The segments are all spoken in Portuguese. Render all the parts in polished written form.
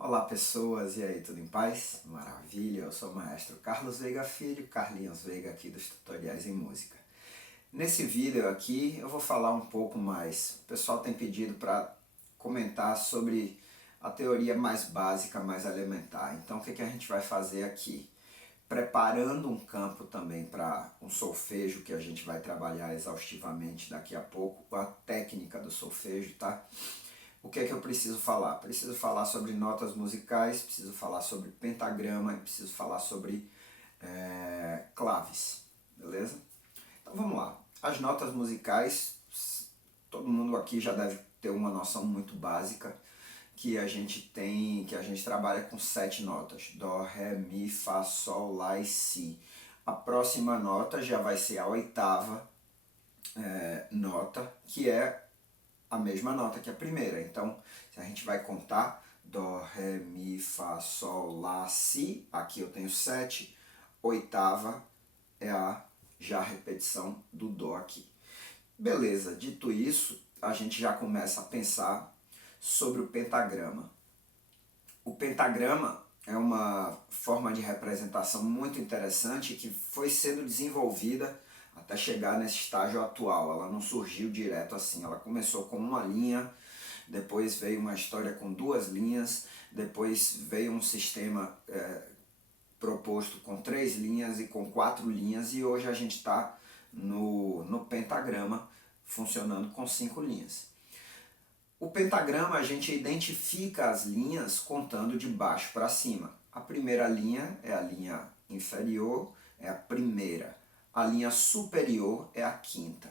Olá pessoas, e aí, tudo em paz? Maravilha, eu sou o maestro Carlos Veiga Filho, Carlinhos Veiga aqui dos Tutoriais em Música. Nesse vídeo aqui eu vou falar um pouco mais, o pessoal tem pedido para comentar sobre a teoria mais básica, mais elementar. Então o que a gente vai fazer aqui? Preparando um campo também para um solfejo que a gente vai trabalhar exaustivamente daqui a pouco, a técnica do solfejo, tá? O que é que eu preciso falar? Preciso falar sobre notas musicais, preciso falar sobre pentagrama e preciso falar sobre claves, beleza? Então vamos lá. As notas musicais, todo mundo aqui já deve ter uma noção muito básica que a gente trabalha com 7 notas: Dó, Ré, Mi, Fá, Sol, Lá e Si. A próxima nota já vai ser a oitava nota, que é a mesma nota que a primeira. Então, se a gente vai contar Dó, Ré, Mi, Fá, Sol, Lá, Si, aqui eu tenho 7, oitava é a já repetição do Dó aqui. Beleza, dito isso, a gente já começa a pensar sobre o pentagrama. O pentagrama é uma forma de representação muito interessante que foi sendo desenvolvida até chegar nesse estágio atual. Ela não surgiu direto assim, ela começou com uma linha, depois veio uma história com 2 linhas, depois veio um sistema proposto com 3 linhas e com 4 linhas, e hoje a gente está no pentagrama funcionando com 5 linhas. O pentagrama a gente identifica as linhas contando de baixo para cima. A primeira linha é a linha inferior, é a primeira. A linha superior é a quinta.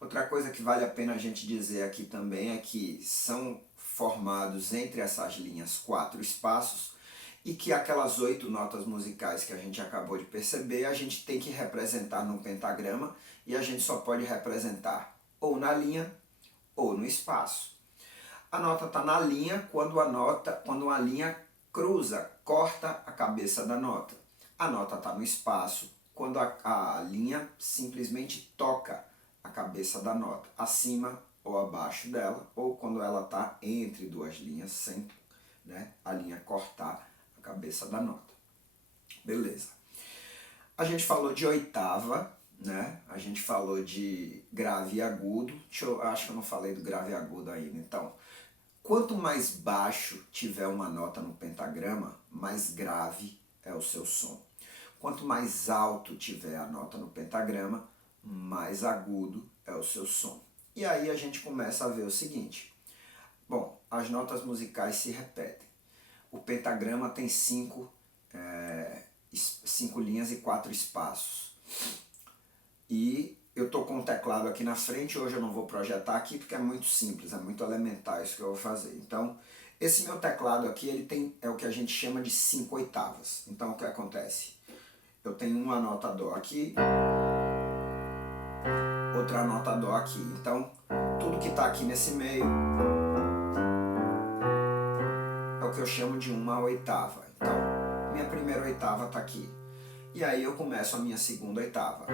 Outra coisa que vale a pena a gente dizer aqui também é que são formados entre essas linhas 4 espaços e que aquelas 8 notas musicais que a gente acabou de perceber a gente tem que representar num pentagrama, e a gente só pode representar ou na linha ou no espaço. A nota está na linha quando uma linha cruza, corta a cabeça da nota. A nota está no espaço quando a linha simplesmente toca a cabeça da nota, acima ou abaixo dela, ou quando ela está entre 2 linhas, sem a linha cortar a cabeça da nota. Beleza. A gente falou de oitava, a gente falou de grave e agudo. Acho que eu não falei do grave e agudo ainda. Então, quanto mais baixo tiver uma nota no pentagrama, mais grave é o seu som. Quanto mais alto tiver a nota no pentagrama, mais agudo é o seu som. E aí a gente começa a ver o seguinte. Bom, as notas musicais se repetem. O pentagrama tem 5 linhas e 4 espaços. E eu estou com o teclado aqui na frente, hoje eu não vou projetar aqui porque é muito simples, é muito elementar isso que eu vou fazer. Então, esse meu teclado aqui é o que a gente chama de 5 oitavas. Então, o que acontece? Eu tenho uma nota Dó aqui, outra nota Dó aqui. Então, tudo que está aqui nesse meio é o que eu chamo de uma oitava. Então, minha primeira oitava está aqui. E aí eu começo a minha segunda oitava.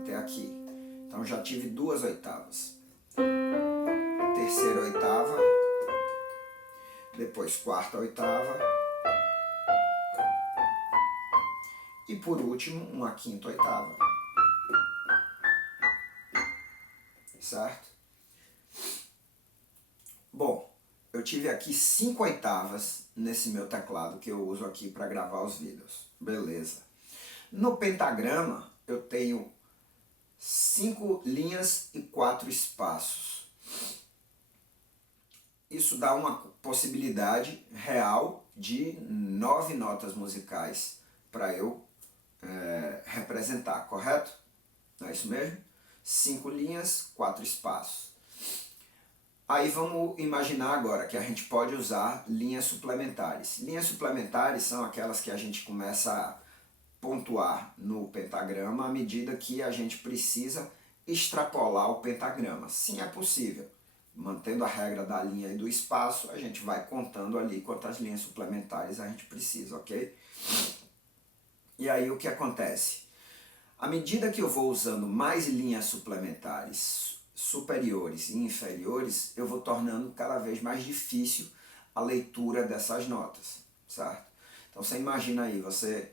Até aqui. Então já tive 2 oitavas. Terceira oitava. Depois quarta oitava. E por último, uma quinta oitava. Certo? Bom, eu tive aqui 5 oitavas nesse meu teclado que eu uso aqui para gravar os vídeos. Beleza. No pentagrama eu tenho 5 linhas e 4 espaços. Isso dá uma possibilidade real de 9 notas musicais para eu representar, correto? Não é isso mesmo? 5 linhas, 4 espaços. Aí vamos imaginar agora que a gente pode usar linhas suplementares. Linhas suplementares são aquelas que a gente começa a pontuar no pentagrama à medida que a gente precisa extrapolar o pentagrama. Sim, é possível. Mantendo a regra da linha e do espaço, a gente vai contando ali quantas linhas suplementares a gente precisa, ok? E aí o que acontece? À medida que eu vou usando mais linhas suplementares superiores e inferiores, eu vou tornando cada vez mais difícil a leitura dessas notas, certo? Então você imagina aí, você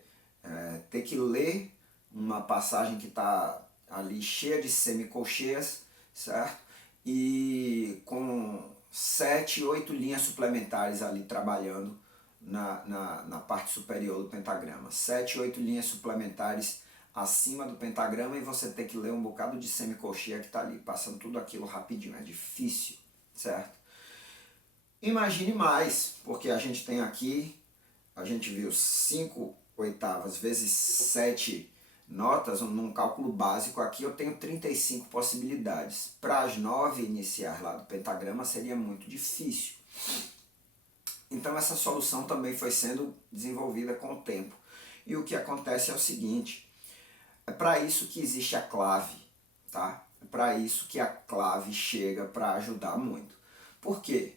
ter que ler uma passagem que está ali cheia de semicolcheias, certo? E com 7, 8 linhas suplementares ali trabalhando na parte superior do pentagrama. 7, 8 linhas suplementares acima do pentagrama e você tem que ler um bocado de semicolcheia que está ali, passando tudo aquilo rapidinho. É difícil, certo? Imagine mais, porque a gente tem aqui, a gente viu 5 oitavas vezes 7 notas, num cálculo básico aqui eu tenho 35 possibilidades. Para as 9 iniciais lá do pentagrama seria muito difícil. Então essa solução também foi sendo desenvolvida com o tempo. E o que acontece é o seguinte, é para isso que existe a clave, tá? É para isso que a clave chega para ajudar muito. Por quê?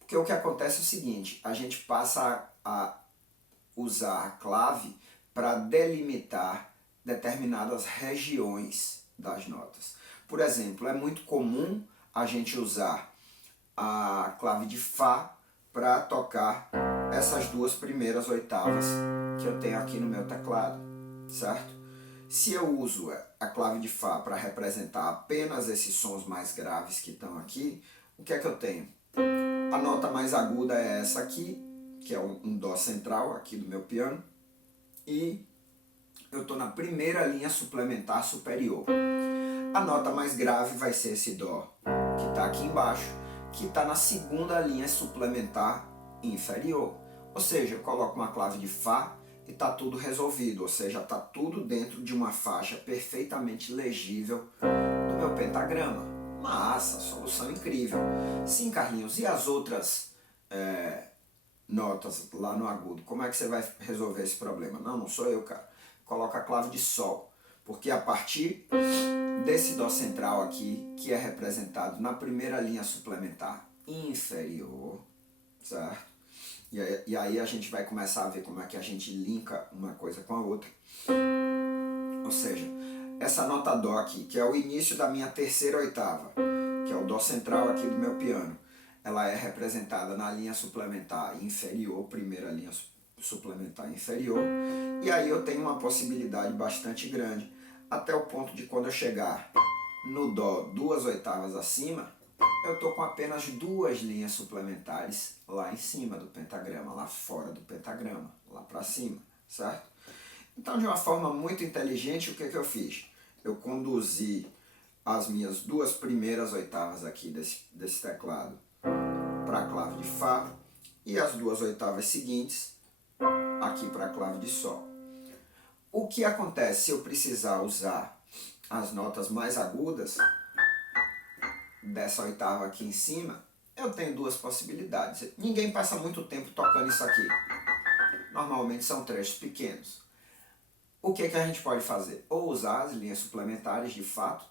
Porque o que acontece é o seguinte, a gente passa a usar a clave para delimitar determinadas regiões das notas. Por exemplo, é muito comum a gente usar a clave de Fá para tocar essas duas primeiras oitavas que eu tenho aqui no meu teclado, certo? Se eu uso a clave de Fá para representar apenas esses sons mais graves que estão aqui, o que é que eu tenho? A nota mais aguda é essa aqui, que é um Dó central aqui do meu piano, e eu estou na primeira linha suplementar superior. A nota mais grave vai ser esse Dó, que está aqui embaixo, que está na segunda linha suplementar inferior. Ou seja, eu coloco uma clave de Fá e está tudo resolvido, ou seja, está tudo dentro de uma faixa perfeitamente legível do meu pentagrama. Massa, solução incrível. Sim, Carlinhos, e as outras notas lá no agudo? Como é que você vai resolver esse problema? Não sou eu, cara. Coloca a clave de Sol, porque a partir desse Dó central aqui, que é representado na primeira linha suplementar inferior, certo? E aí a gente vai começar a ver como é que a gente linka uma coisa com a outra. Ou seja, essa nota Dó aqui, que é o início da minha terceira oitava, que é o Dó central aqui do meu piano, ela é representada na linha suplementar inferior, primeira linha suplementar inferior, e aí eu tenho uma possibilidade bastante grande, até o ponto de quando eu chegar no Dó 2 oitavas acima, eu estou com apenas 2 linhas suplementares lá em cima do pentagrama, lá fora do pentagrama, lá para cima, certo? Então, de uma forma muito inteligente, o que eu fiz? Eu conduzi as minhas 2 primeiras oitavas aqui desse teclado para a clave de Fá e as 2 oitavas seguintes aqui para a clave de Sol. O que acontece se eu precisar usar as notas mais agudas dessa oitava aqui em cima? Eu tenho 2 possibilidades. Ninguém passa muito tempo tocando isso aqui. Normalmente são trechos pequenos. O que a gente pode fazer? Ou usar as linhas suplementares de fato,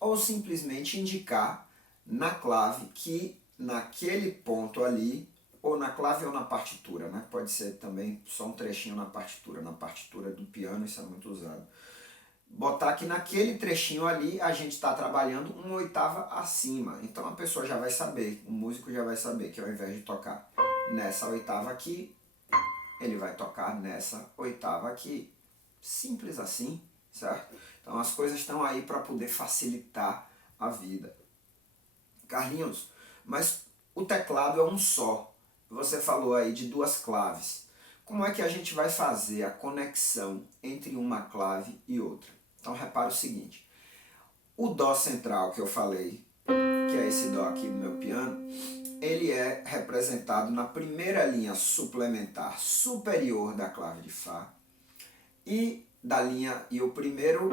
ou simplesmente indicar na clave que naquele ponto ali, ou na clave ou na partitura, né? Pode ser também só um trechinho na partitura do piano, isso é muito usado. Botar que naquele trechinho ali a gente está trabalhando uma oitava acima. Então a pessoa já vai saber, o músico já vai saber que ao invés de tocar nessa oitava aqui, ele vai tocar nessa oitava aqui. Simples assim, certo? Então as coisas estão aí para poder facilitar a vida. Carlinhos, mas o teclado é um só. Você falou aí de 2 claves. Como é que a gente vai fazer a conexão entre uma clave e outra? Então repara o seguinte, o Dó central que eu falei, que é esse Dó aqui do meu piano, ele é representado na primeira linha suplementar superior da clave de Fá e o primeiro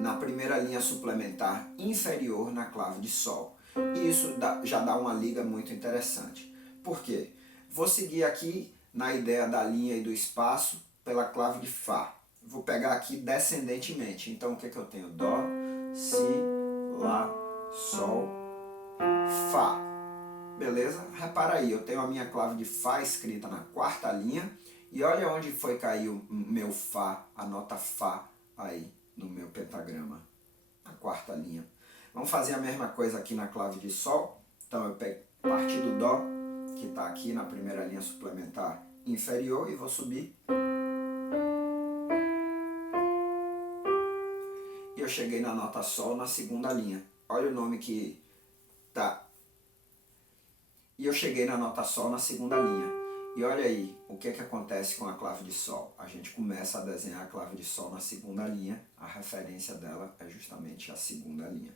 na primeira linha suplementar inferior na clave de Sol. E isso já dá uma liga muito interessante. Por quê? Vou seguir aqui na ideia da linha e do espaço pela clave de Fá. Vou pegar aqui descendentemente. Então o que eu tenho? Dó, Si, Lá, Sol, Fá. Beleza? Repara aí, eu tenho a minha clave de Fá escrita na quarta linha. E olha onde foi cair o meu Fá, a nota Fá aí no meu pentagrama. Na quarta linha. Vamos fazer a mesma coisa aqui na clave de Sol. Então eu pego a partir do Dó, que está aqui na primeira linha suplementar inferior, e vou subir. E eu cheguei na nota Sol na segunda linha. Olha o nome que tá. E eu cheguei na nota Sol na segunda linha. E olha aí, o que é que acontece com a clave de Sol? A gente começa a desenhar a clave de Sol na segunda linha, a referência dela é justamente a segunda linha.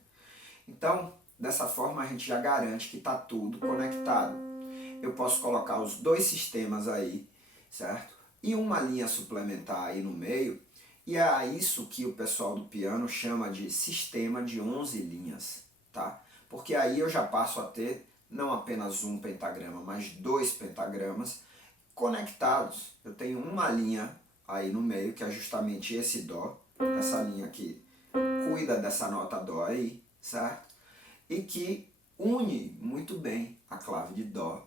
Então, dessa forma a gente já garante que está tudo conectado. Eu posso colocar os dois sistemas aí, certo? E uma linha suplementar aí no meio, e é isso que o pessoal do piano chama de sistema de 11 linhas, tá? Porque aí eu já passo a ter não apenas um pentagrama, mas dois pentagramas conectados. Eu tenho uma linha aí no meio, que é justamente esse Dó, essa linha que cuida dessa nota Dó aí, certo? E que une muito bem a clave de Dó,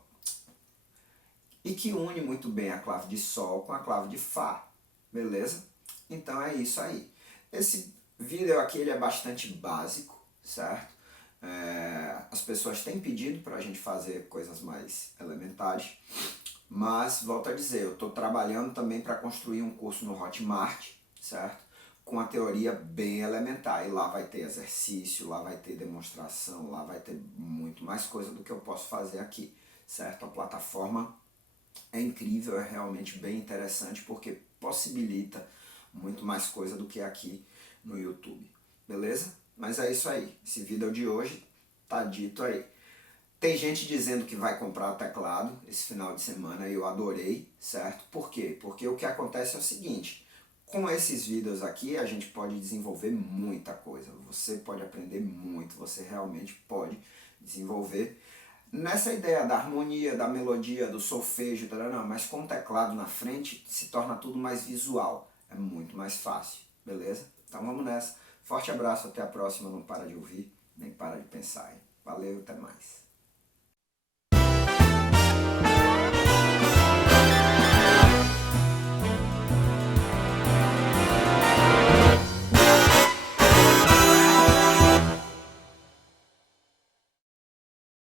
e que une muito bem a clave de Sol com a clave de Fá, beleza? Então é isso aí. Esse vídeo aqui ele é bastante básico, certo? As pessoas têm pedido para a gente fazer coisas mais elementares, mas volto a dizer, eu estou trabalhando também para construir um curso no Hotmart, certo? Com a teoria bem elementar, e lá vai ter exercício, lá vai ter demonstração, lá vai ter muito mais coisa do que eu posso fazer aqui, certo? A plataforma é incrível, é realmente bem interessante porque possibilita muito mais coisa do que aqui no YouTube, beleza? Mas é isso aí, esse vídeo de hoje tá dito aí. Tem gente dizendo que vai comprar o teclado esse final de semana e eu adorei, certo? Por quê? Porque o que acontece é o seguinte, com esses vídeos aqui a gente pode desenvolver muita coisa, você pode aprender muito, você realmente pode desenvolver nessa ideia da harmonia, da melodia, do solfejo, mas com o teclado na frente se torna tudo mais visual, é muito mais fácil, beleza? Então vamos nessa. Forte abraço, até a próxima, não para de ouvir, nem para de pensar, hein? Valeu, até mais.